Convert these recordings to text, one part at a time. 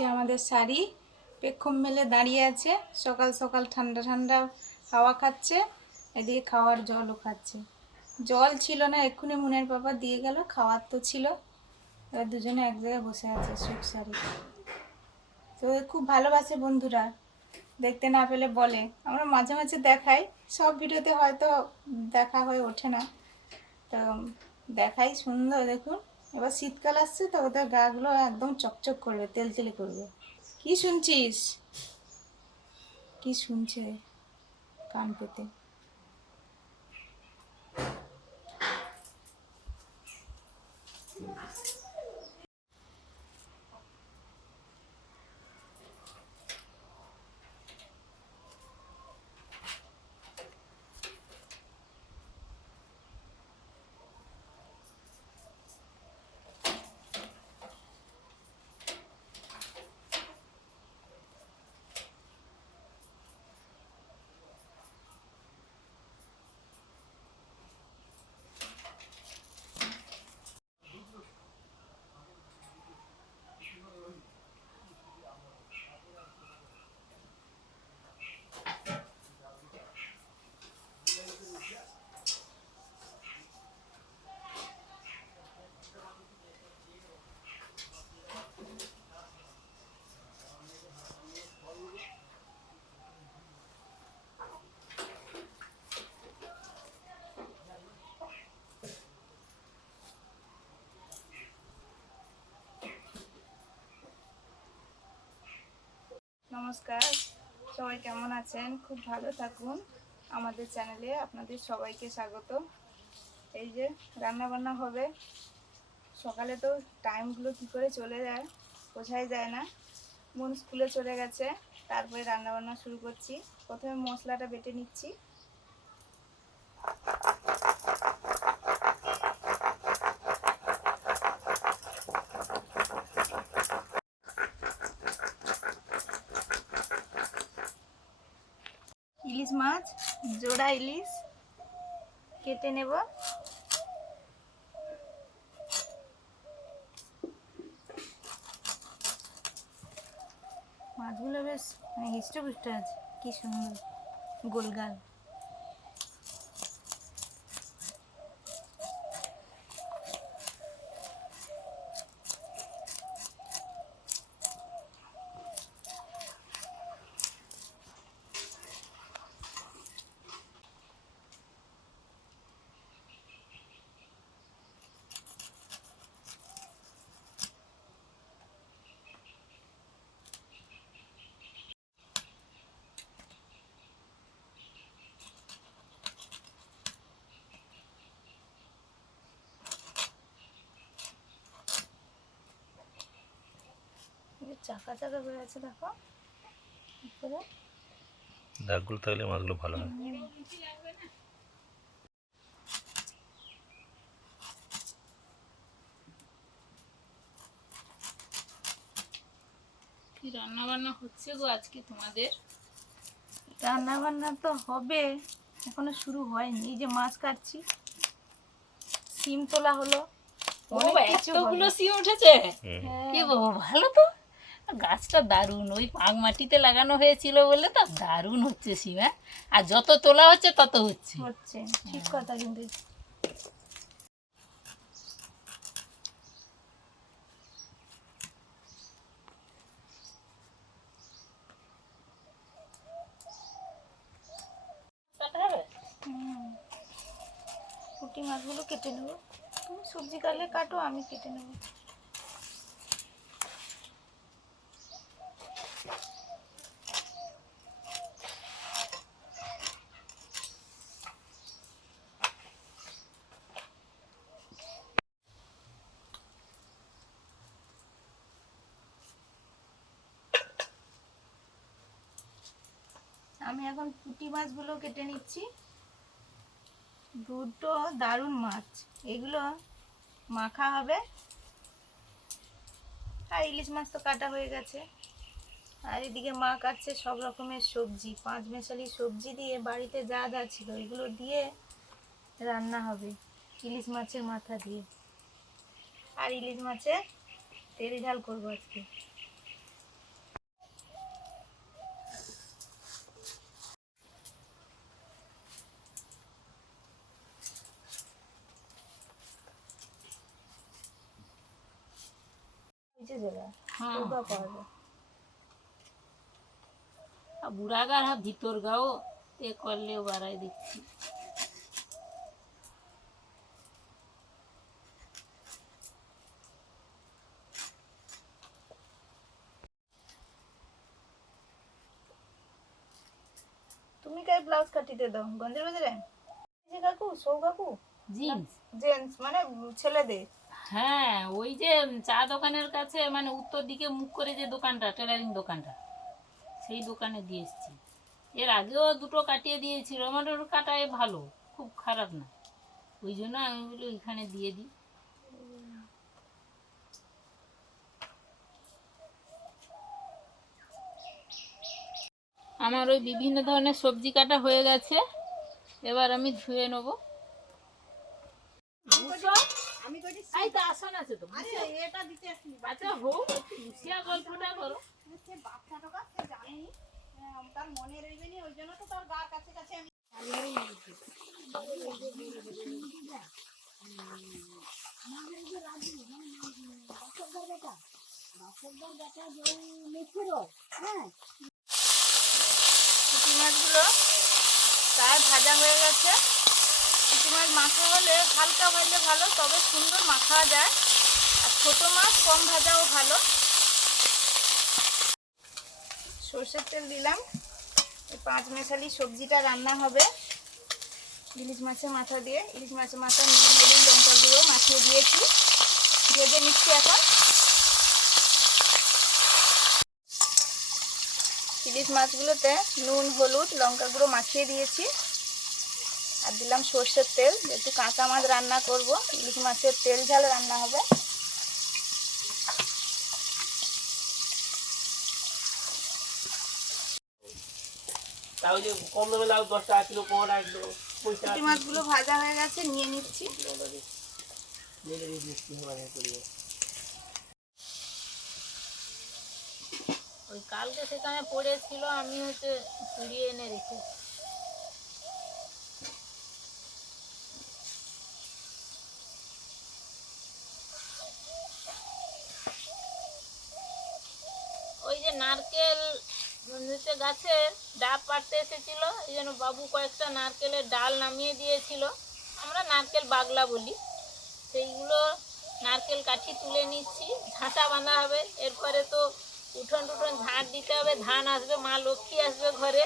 যে আমাদের শাড়ি পেক্ষম মেলে দাঁড়িয়ে আছে। সকাল সকাল ঠান্ডা ঠান্ডা হাওয়া খাচ্ছে, এদিকে খাওয়ার জলও খাচ্ছে। জল ছিল না, এক্ষুনি মুনের বাবা দিয়ে গেল, খাওয়ার তো ছিল। এবার দুজনে এক জায়গায় বসে আছে সুখ শাড়ি। তো খুব ভালোবাসে বন্ধুরা, দেখতে না পেলে বলে। আমরা মাঝে মাঝে দেখাই, সব ভিডিওতে হয়তো দেখা হয়ে ওঠে না। তো দেখাই সুন্দর, দেখুন। এবার শীতকাল আসছে তো ওদের গাগুলো একদম চকচক করবে, তেলতেলে করবে। কি শুনছিস? কি শুনছে? কান পেতে। নমস্কার। সবাই কেমন আছেন? খুব ভালো থাকুন। আমাদের চ্যানেলে আপনাদের সবাইকে স্বাগত। এই যে রান্না বান্না হবে। সকালে তো টাইমগুলো কী করে চলে যায় বোঝাই যায় না। মন স্কুলে চলে গেছে, তারপরে রান্না বান্না শুরু করছি। প্রথমে মশলাটা বেটে নিচ্ছি। জোড়া ইলিশ কেটে নেব। মাছগুলো বেশ মানে হিষ্টপুষ্ট আছে কি সুন্দর গোলগাল। চাকা চাকা বেড়ে আছে দেখো। উপরে। দাগগুলো থাকলে মাছগুলো ভালো হয়। কি রান্না বান্না হচ্ছে গো আজকে তোমাদের? রান্না বান্না তো হবে এখনও শুরু হয়নি। এই যে মাছ কাটছি সিম তোলা হলো। অনেক সিম উঠেছে। হ্যাঁ, কি বাবা ভালো তো। গাছটা দারুণ। ওই পাক মাটিতে লাগানো হয়েছিল বলে তো দারুণ হচ্ছে সিম হ্যাঁ? আর যত তোলা হচ্ছে, তত হচ্ছে। হচ্ছে, ঠিক কথা কিন্তু। পুঁটি মাছগুলো কেটে নেব। তুমি সবজি কাটলে কাটো, আমি কেটে নেব। আমি এখন পুঁটি মাছগুলো কেটে নিচ্ছি। দুটো দারুণ মাছ। এগুলো মাখা হবে। আর ইলিশ মাছ তো কাটা হয়ে গেছে। আর এদিকে মা কাটছে সব রকমের সবজি, পাঁচ মেশালি সবজি দিয়ে বাড়িতে যা যা ছিল এগুলো দিয়ে রান্না হবে ইলিশ মাছের মাথা দিয়ে। আর ইলিশ মাছের তেল ঝাল করব আজকে। নিচে চলে আয়। হ্যাঁ নৌকা পাওয়া যায় আর বুড়াগার হ্যাঁ ভিতর গাও এ করলেও বাড়াই দেখছি তুমি কাই ব্লাউজ কাটিতে দাও গঞ্জের বাজারে যে কাকু সৌ কাকু জিন্স জেন্টস মানে ছেলেদের হ্যাঁ ওই যে চা দোকানের কাছে মানে উত্তর দিকে মুখ করে যে দোকানটা টেলারিং দোকানটা, সেই দোকানে দিয়ে এসছি। এর আগেও দুটো কাটিয়ে দিয়েছিল আমার ওর কাটায় ভালো, খুব খারাপ না। ওই জন্য আমি বলি ওইখানে দিয়ে দিই। আমার ওই বিভিন্ন ধরনের সবজি কাটা হয়ে গেছে, এবার আমি ধুয়ে নেব। তার মনে ওই জন্য তো তার গার কাছে কাছে আমি পুঁটি মাছগুলো প্রায় ভাজা হয়ে গেছে। মাছ মাখা হলে হালকা ভাজলে ভালো, তবে সুন্দর মাখা যায়। আর ছোটো মাছ কম ভাজাও ভালো। সর্ষের তেল দিলাম। পাঁচ মেশালি সবজিটা রান্না হবে। ইলিশ মাছের মাথা দিয়ে। ইলিশ মাছের মাথা, নুন, হলুদ, লঙ্কা গুঁড়ো মাখিয়ে দিয়েছি। ভেজে নিচ্ছি এখন। ইলিশ মাছগুলোতে নুন, হলুদ, লঙ্কা গুঁড়ো মাখিয়ে দিয়েছি। আর দিলাম সর্ষের তেল যেহেতু কাঁচা মাছ রান্না করব ইলিশ মাছের তেল ঝাল রান্না হবে। পুঁটি মাছগুলো ভাজা হয়ে গেছে নিয়ে নিচ্ছি। ওই কালকে সেখানে পড়েছিল আমি হচ্ছে কুড়িয়ে এনে রেখে ওই যে নারকেল হচ্ছে গাছে ডাব পাড়তে এসেছিল, এই জন্য বাবু কয়েকটা নারকেলের ডাল নামিয়ে দিয়েছিল। আমরা নারকেল বাগলা বলি। সেইগুলো নারকেল কাঠি তুলে নিচ্ছি, ঝাঁটা বাঁধা হবে। এরপরে তো উঠোন টুঠোন ঝাঁট দিতে হবে, ধান আসবে, মা লক্ষ্মী আসবে ঘরে।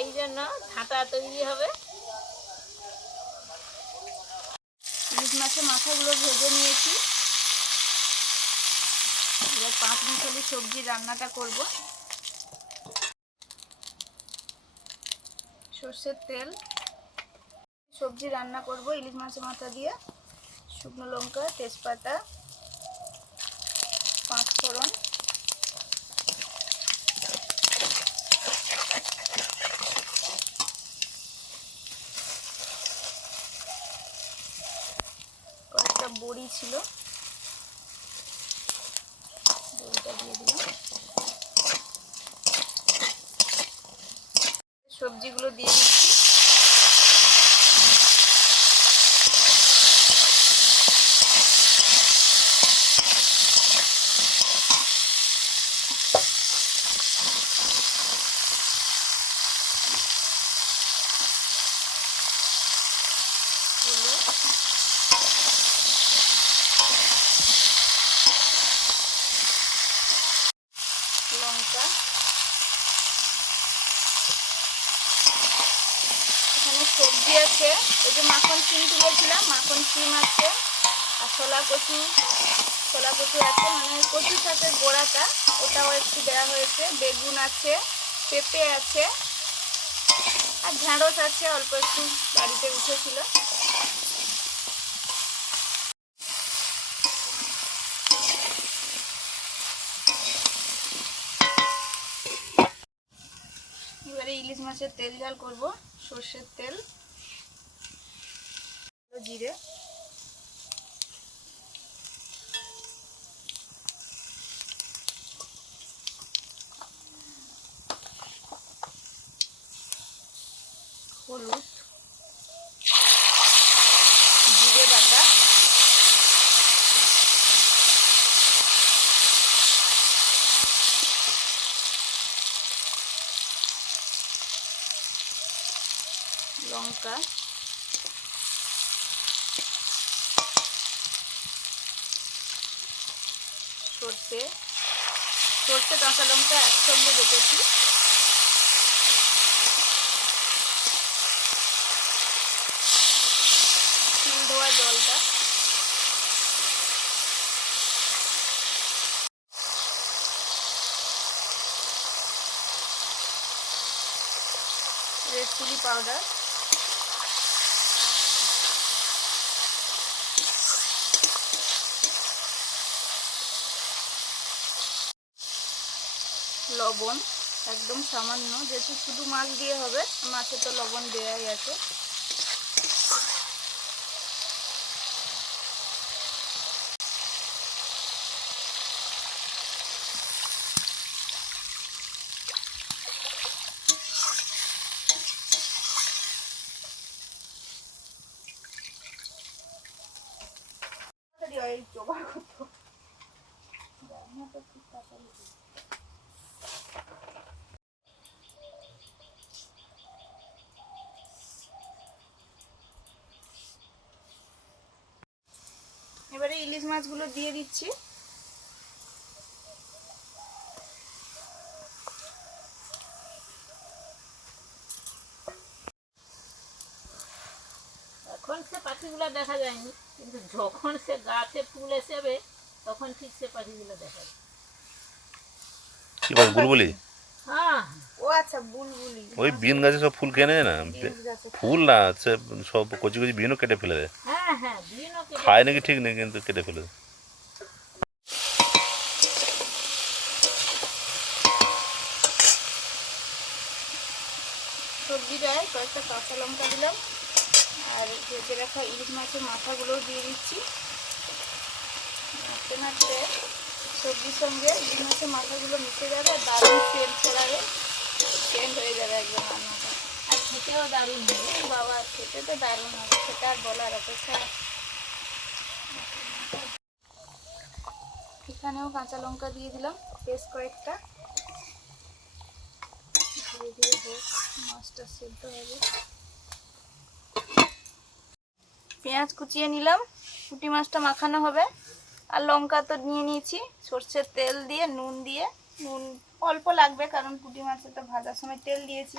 এই জন্য ঝাঁটা তৈরি হবে। ইলিশ মাথাগুলো ভেজে নিয়েছি। এবার পাঁচ মিশালি সবজি রান্নাটা করব। সর্ষের তেল, সবজি রান্না করব, ইলিশ মাছের মাথা দিয়ে, শুকনো লঙ্কা, তেজপাতা পাঁচ ফোড়ন কয়েকটা বড়ি ছিল বড়িটা দিয়ে দিলাম সবজিগুলো দিয়ে দিচ্ছি হলুদ সবজি আছে। ওই যে মাখন সিম তুলেছিলাম, মাখন সিম আছে আর ছোলা কচু ছোলা কচু আছে। মানে কচু শাকের গোড়াটা ওটাও একটু দেওয়া হয়েছে। বেগুন আছে, পেঁপে আছে, আর ঢ্যাঁড়স আছে, অল্প একটু বাড়িতে উঠেছিল। এবারে ইলিশ মাছের তেল ঝাল করব সর্ষের তেল জিরে হলুদ জিরে বাটা লঙ্কা। সর্ষে। সর্ষে কাঁচা লঙ্কা একসঙ্গে বেটেছি। জলটা। Red chilli powder. লবণ একদম সামান্য যেহেতু শুধু মাছ দিয়ে হবে মাছে তো লবণ দেওয়াই আছে জোগাড় করতে এবারে ইলিশ মাছগুলো দিয়ে দিচ্ছি। এখন সে পাখিগুলো দেখা যায়নি কিন্তু যখন সে গাছে ফুল এসেবে তখন ঠিক সে পাখিগুলো দেখা যায়। কি বল বুলবুলি? হ্যাঁ। ও আচ্ছা বুলবুলি। ওই বিন গাছে সব ফুল নেয় না? ফুল না সব কচি কচি বিনও কেটে ফেলে দেয়। হ্যাঁ হ্যাঁ খায় নাকি ঠিক নেই কিন্তু কেটে ফেলে। সবজি দেয় কয়েকটা কাঁচা লঙ্কা দিলাম। আর ভেজে রাখা ইলিশ মাছের মাথাগুলোও দিয়ে দিচ্ছি। নাড়তে নাড়তে সবজির সঙ্গে ইলিশ মাছের মাথাগুলো মিশে যাবে আর দারুণ সেন্ট ছড়াবে সেন্ট হয়ে যাবে একদম রান্নাটা। খেতেও দারুণ হবে। বাবা, খেতে তো দারুণ হবে সেটা আর বলার অপেক্ষা এখানেও কাঁচা লঙ্কা দিয়ে দিলাম, বেশ কয়েকটা। ধীরে ধীরে মাছটা সেদ্ধ হবে। পেঁয়াজ কুচিয়ে নিলাম পুঁটি মাছটা মাখানো হবে। আর লঙ্কা তো নিয়ে নিয়েছি, সর্ষের তেল দিয়ে, নুন দিয়ে। নুন অল্প লাগবে কারণ পুঁটি মাছে তো ভাজার সময় তেল দিয়েছি।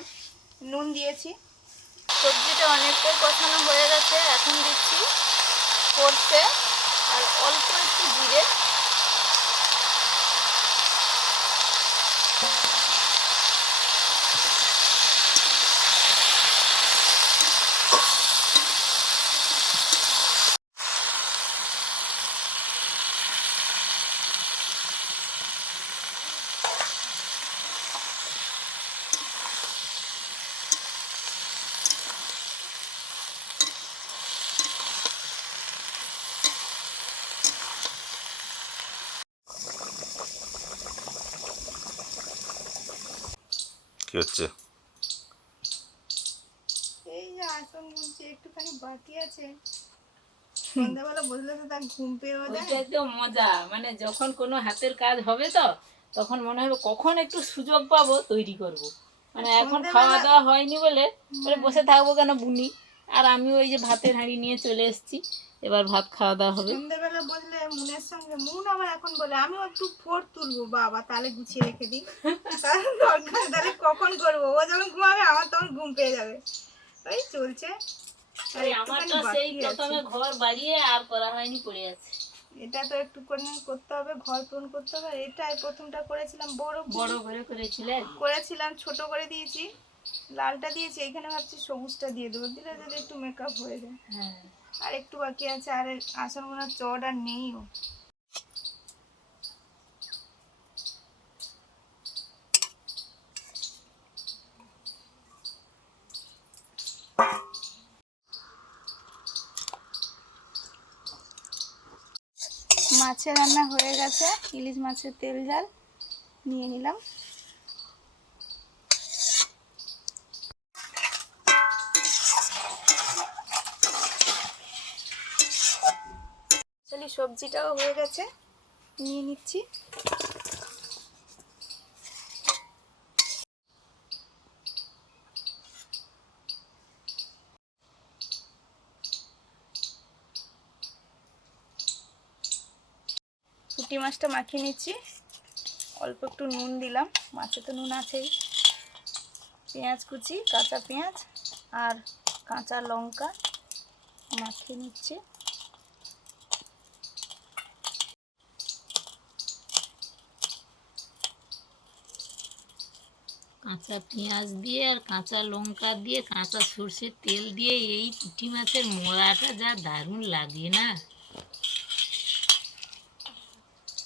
নুন দিয়েছি। সবজিটা অনেকটাই কষানো হয়ে গেছে এখন দিচ্ছি সর্ষে আর অল্প একটু জিরে। হচ্ছে। এই যে আসন বলছি একটুখানি বাকি আছে। সন্ধ্যাবেলা বসলে তো তার ঘুম পেয়েও যায় তো মজা। মানে যখন কোনো হাতের কাজ হবে তো তখন মনে হবে কখন একটু সুযোগ পাবো তৈরি করব। মানে এখন খাওয়া দাওয়া হয়নি বলে বলে বসে থাকব কেন বুনি? আর আমি ওই যে ভাতের হাঁড়ি নিয়ে চলে এসেছি। এবার ভাত খাওয়া দাওয়া হবে। সন্ধ্যাবেলা বসলে মুনের সঙ্গে মুন আবার এখন বলে আমিও একটু ফোর তুলবো বাবা তাহলে গুছিয়ে রেখে দিই। দরকার তাহলে কখন করব? ও যখন ঘুমাবে আমার তখন ঘুম পেয়ে যাবে। ওই চলছে। আমার তো সেই প্রথমে ঘর বাড়িয়ে আর করা হয়নি পড়ে আছে। এটা তো একটু করে করতে হবে ঘর পূরণ করতে হবে। এটাই প্রথমটা করেছিলাম বড় বড় করে করেছিলেন? করেছিলাম ছোট করে দিয়েছি। লালটা দিয়েছি এখানে ভাবছি সবুজটা দিয়ে দেবো। দিলে যদি একটু মেকআপ হয়ে যায়। হ্যাঁ। আর একটু বাকি আছে, আর আসনগুলো চট আর নেইও। মাছের রান্না হয়ে গেছে, ইলিশ মাছের তেল ঝাল, নিয়ে নিলাম। ফাইনালি সবজিটাও হয়ে গেছে। নিয়ে নিচ্ছি। পুঁটি মাছটা মাখিয়ে নিচ্ছি। অল্প একটু নুন দিলাম। মাছে তো নুন আছেই। পেঁয়াজ কুচি, কাঁচা পেঁয়াজ আর কাঁচা লঙ্কা মাখিয়ে নিচ্ছি। কাঁচা পেঁয়াজ দিয়ে আর কাঁচা লঙ্কা দিয়ে, কাঁচা সর্ষের তেল দিয়ে এই পুঁটি মাছের মোড়াটা যা দারুণ লাগে না।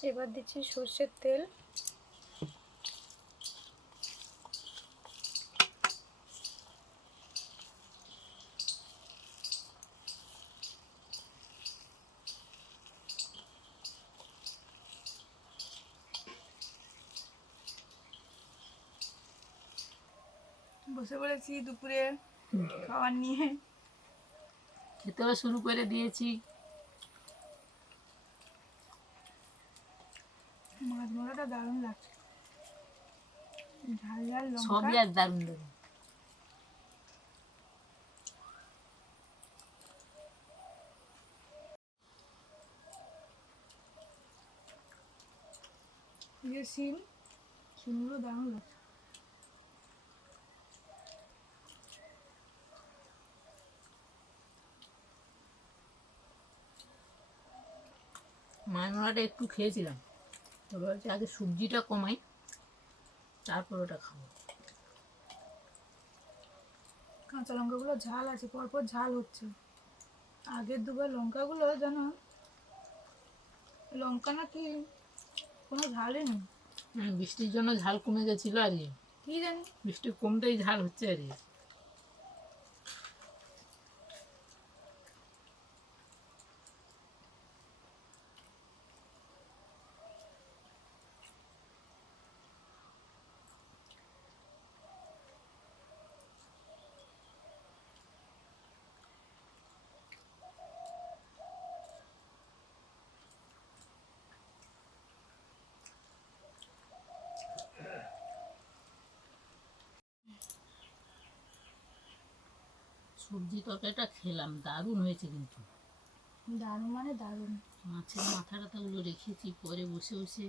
এবার দিচ্ছি সর্ষের তেল। বসে পড়েছি দুপুরে খাবার নিয়ে। খেতেও শুরু করে দিয়েছি। মাছ মোড়াটা দারুণ লাগছে। ঝাল ঝাল সবই আর দারুণ দারুণ সিম সিমগুলো দারুণ লাগছে। মায়মাটা একটু খেয়েছিলাম। তবে হচ্ছে আগে সবজিটা কমাই তারপর ওটা খাব। কাঁচা লঙ্কাগুলো ঝাল আছে পরপর ঝাল হচ্ছে। আগের দুবার লঙ্কাগুলো যেন লঙ্কা নাকি কোনো ঝালই নেই। হুম, বৃষ্টির জন্য ঝাল কমে গেছিল আর কি কি জানি? বৃষ্টি কমতেই ঝাল হচ্ছে আর সবজি তরকারিটা খেলাম দারুণ হয়েছে কিন্তু। দারুণ মানে দারুণ। মাছের মাথা টাথাগুলো রেখেছি পরে বসে বসে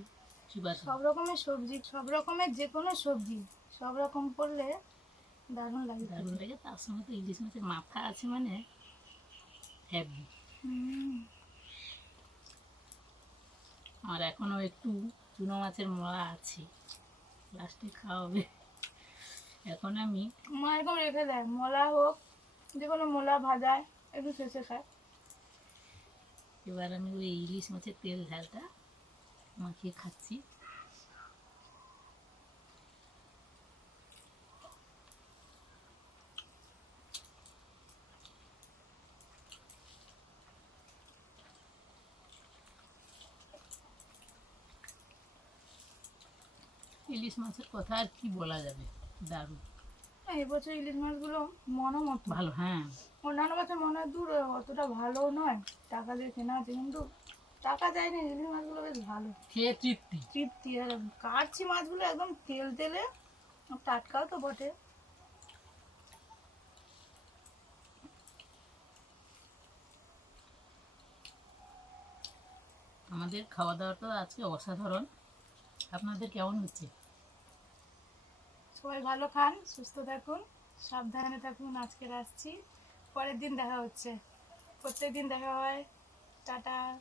সব রকমের সবজি সব রকমের যে কোনো সবজি সব রকম করলে দারুণ লাগে। দারুণ লাগে তার সঙ্গে তো ইলিশ মাছের মাথা আছে মানে হ্যাপি আর এখনও একটু চুনো মাছের মোড়া আছে লাস্টে খাওয়া হবে এখন আমি মা এরকম রেখে দেয় মলা হোক যে কোনো মোলা ভাজা, একটু শেষে খায়। এবার আমি ওই ইলিশ মাছের তেল, ঝালটা মাখিয়ে খাচ্ছি। ইলিশ মাছের কথা আর কি বলা যাবে? দারুণ। এই বছর ইলিশ মাছগুলো মনও মতো। ভালো হ্যাঁ। অন্যান্য বছর মনে হয় দূর অতটা ভালো নয়। টাকা দিয়ে কেনা আছে কিন্তু টাকা যায়নি ইলিশ মাছগুলো বেশ ভালো। খেয়ে তৃপ্তি। তৃপ্তি আর কাটছি মাছগুলো একদম তেল তেলে টাটকাও তো বটে। আমাদের খাওয়া দাওয়াটা আজকে অসাধারণ। আপনাদের কেমন হচ্ছে? সবাই ভালো খান, সুস্থ থাকুন, সাবধানে থাকুন আজকে আসছি। পরের দিন দেখা হচ্ছে। প্রত্যেক দিন দেখা হয়। টাটা।